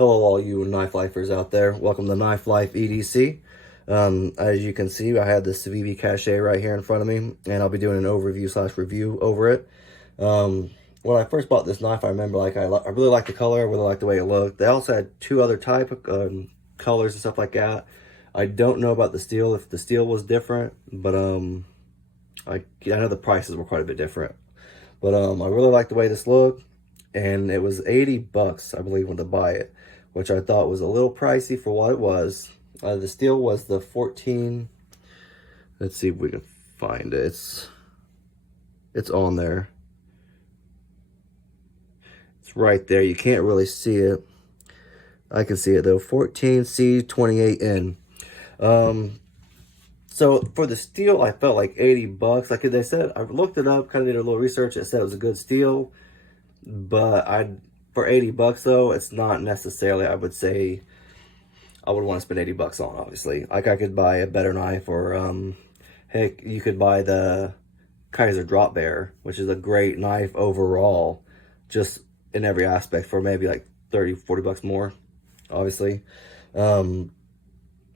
Hello all you knife lifers out there. Welcome to Knife Life EDC. As you can see, I have the Civivi Cachet right here in front of me, and I'll be doing an overview / review over it. When I first bought this knife, I remember I really liked the color, I really liked the way it looked. They also had two other type of colors and stuff like that. I don't know about the steel, if the steel was different, but I know the prices were quite a bit different. But I really liked the way this looked, and it was 80 bucks, I believe, when to buy it, which I thought was a little pricey for what it was. The steel was the 14, let's see if we can find it. It's on there. It's right there. You can't really see it. I can see it though. 14C28N. So for the steel, I felt like 80 bucks. Like they said, I looked it up, kind of did a little research. It said it was a good steel, but for 80 bucks though, it's not necessarily, I would say, I would want to spend 80 bucks on, obviously. Like I could buy a better knife, or heck, you could buy the Kaiser Drop Bear, which is a great knife overall, just in every aspect, for maybe like 30-40 bucks more, obviously. And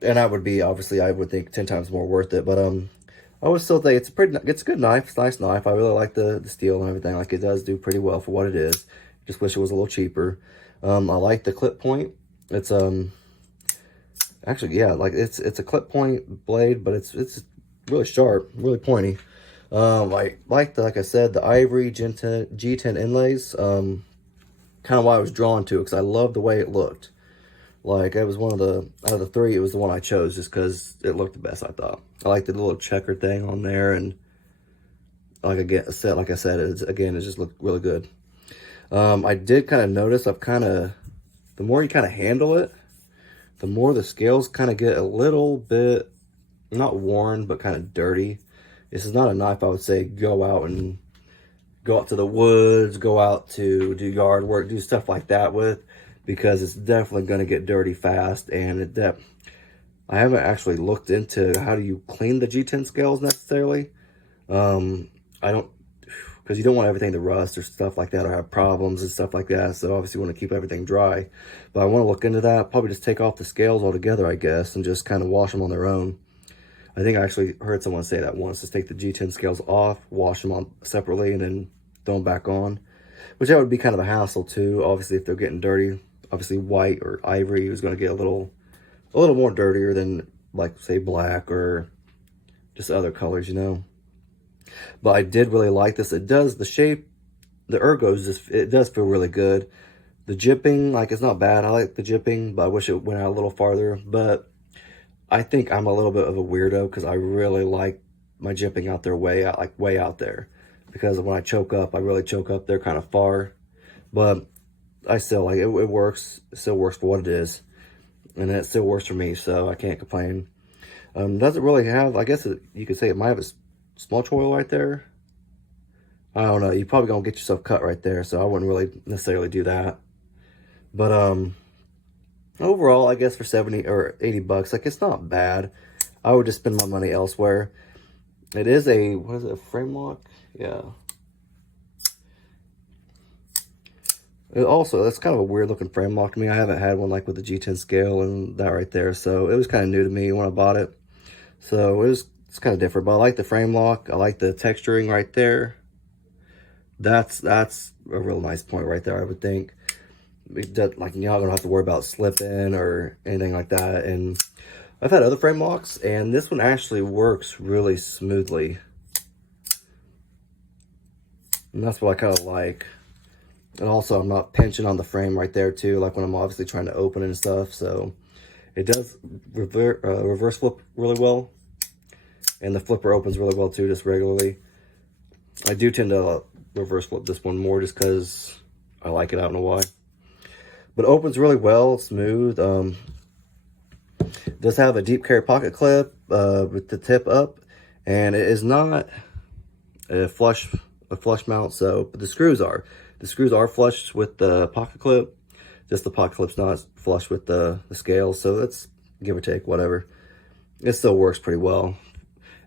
that would be, obviously, I would think 10 times more worth it. But I would still think it's a good knife. It's a nice knife. I really like the steel and everything. Like, it does do pretty well for what it is. Just wish it was a little cheaper. I like the clip point. It's actually, yeah, like it's a clip point blade, but it's really sharp, really pointy. I like like I said, the ivory G10 inlays. Kind of why I was drawn to it, because I love the way it looked. Like, it was one of the, out of the three, it was the one I chose just because it looked the best, I thought. I like the little checker thing on there, and like I said, it just looked really good. I did kind of notice, the more you kind of handle it, the more the scales kind of get a little bit, not worn, but kind of dirty. This is not a knife I would say go out to the woods, go out to do yard work, do stuff like that with, because it's definitely going to get dirty fast. And I haven't actually looked into how do you clean the G10 scales necessarily. I don't, because you don't want everything to rust or stuff like that, or have problems and stuff like that. So obviously you want to keep everything dry. But I want to look into that. Probably just take off the scales altogether, I guess, and just kind of wash them on their own. I think I actually heard someone say that once. Just take the G10 scales off, wash them on separately, and then throw them back on. Which that would be kind of a hassle too. Obviously, if they're getting dirty, obviously white or ivory is going to get a little more dirtier than, like, say, black or just other colors, you know. But I did really like this. It does, the shape, the Ergos, it does feel really good. The jipping, like, it's not bad. I like the jipping, but I wish it went out a little farther. But I think I'm a little bit of a weirdo, because I really like my jipping out there way out there. Because when I choke up, I really choke up there kind of far. But I still like it. It works. It still works for what it is. And it still works for me, so I can't complain. Doesn't really have, I guess you could say it might have a small choil right there. I don't know. You're probably going to get yourself cut right there, so I wouldn't really necessarily do that. But overall, I guess for 70 or 80 bucks, like, it's not bad. I would just spend my money elsewhere. It is a, what is it, a frame lock? Yeah. Also, that's kind of a weird looking frame lock to me. I haven't had one like with the G10 scale and that right there, so it was kind of new to me when I bought it. So it's kind of different, but I like the frame lock. I like the texturing right there. That's a real nice point right there, I would think. Like, you're not gonna have to worry about slipping or anything like that. And I've had other frame locks, and this one actually works really smoothly. And that's what I kind of like. And also, I'm not pinching on the frame right there too, like when I'm obviously trying to open it and stuff. So it does reverse flip really well. And the flipper opens really well too, just regularly. I do tend to reverse flip this one more just because I like it. I don't know why. But it opens really well, smooth. It does have a deep carry pocket clip with the tip up. And it is not a flush mount, so, but the screws are. The screws are flush with the pocket clip. Just the pocket clip's not flush with the scales, so that's give or take, whatever. It still works pretty well.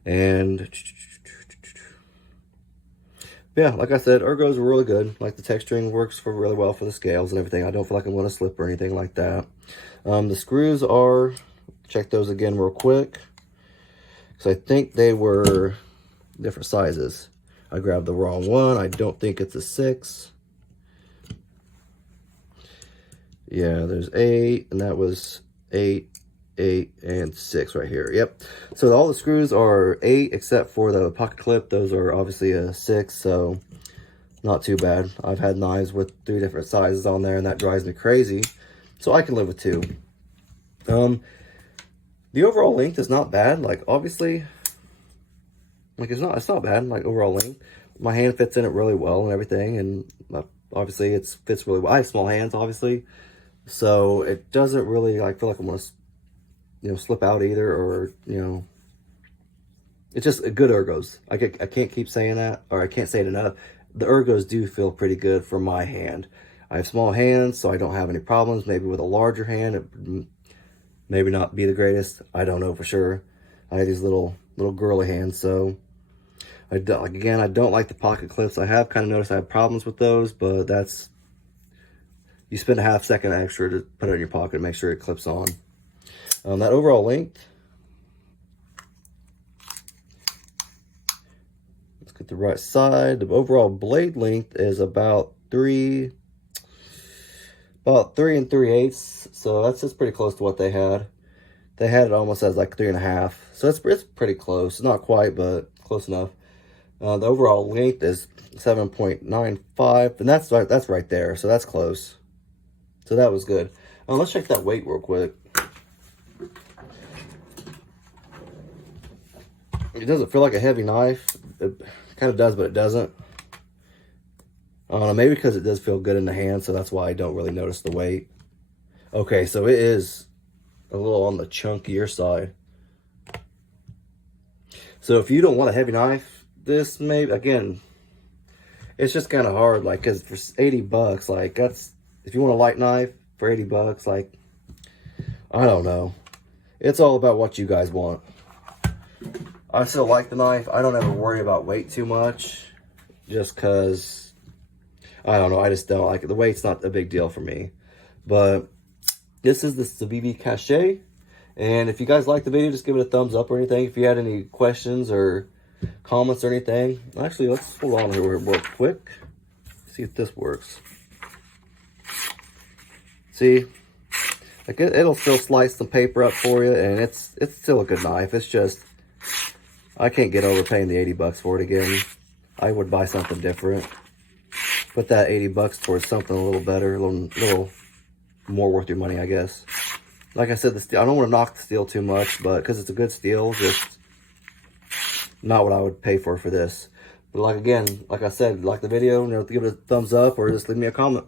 And Yeah, like I said, Ergos are really good. Like the texturing works for really well for the scales and everything. I don't feel like I'm going to slip or anything like that. The screws are, check those again real quick, because I think they were different sizes. I grabbed the wrong one. I don't think it's a 6. Yeah, there's 8, and that was 8, 8, and 6 right here. Yep. So all the screws are 8, except for the pocket clip. Those are obviously a 6, so not too bad. I've had knives with 3 different sizes on there, and that drives me crazy. So I can live with 2. The overall length is not bad. Like, obviously, like it's not bad. Like, overall length, my hand fits in it really well and everything, and obviously it fits really well. I have small hands, obviously, so it doesn't really like feel like I'm gonna, you know, slip out either, or, you know, it's just a good Ergos. I can't keep saying that, or I can't say it enough. The Ergos do feel pretty good for my hand. I have small hands, so I don't have any problems. Maybe with a larger hand, it maybe not be the greatest. I don't know for sure. I have these little girly hands, so I don't like the pocket clips. I have kind of noticed I have problems with those, but that's, you spend a half second extra to put it in your pocket and make sure it clips on. That overall length, let's get the right side. The overall blade length is about 3 and 3/8. So that's pretty close to what they had. They had it almost as like 3.5. So it's pretty close. Not quite, but close enough. The overall length is 7.95, and that's right there. So that's close. So that was good. Let's check that weight real quick. It doesn't feel like a heavy knife. It kind of does, but it doesn't. I don't know, maybe because it does feel good in the hand, so that's why I don't really notice the weight. Okay, so it is a little on the chunkier side. So if you don't want a heavy knife, this maybe, again, it's just kind of hard, like, because for 80 bucks, like, that's, if you want a light knife for 80 bucks, like, I don't know. It's all about what you guys want. I still like the knife. I don't ever worry about weight too much, just because, I don't know, I just don't like it. The weight's not a big deal for me. But this is the Civivi Cachet. And if you guys like the video, just give it a thumbs up or anything. If you had any questions or comments or anything. Actually, let's hold on here real quick. See if this works. See? Like it'll still slice some paper up for you, and it's still a good knife. It's just, I can't get over paying the 80 bucks for it again. I would buy something different. Put that 80 bucks towards something a little better, a little more worth your money, I guess. Like I said, the steel, I don't want to knock the steel too much, but because it's a good steel, just not what I would pay for this. But like I said, like the video, you know, give it a thumbs up or just leave me a comment.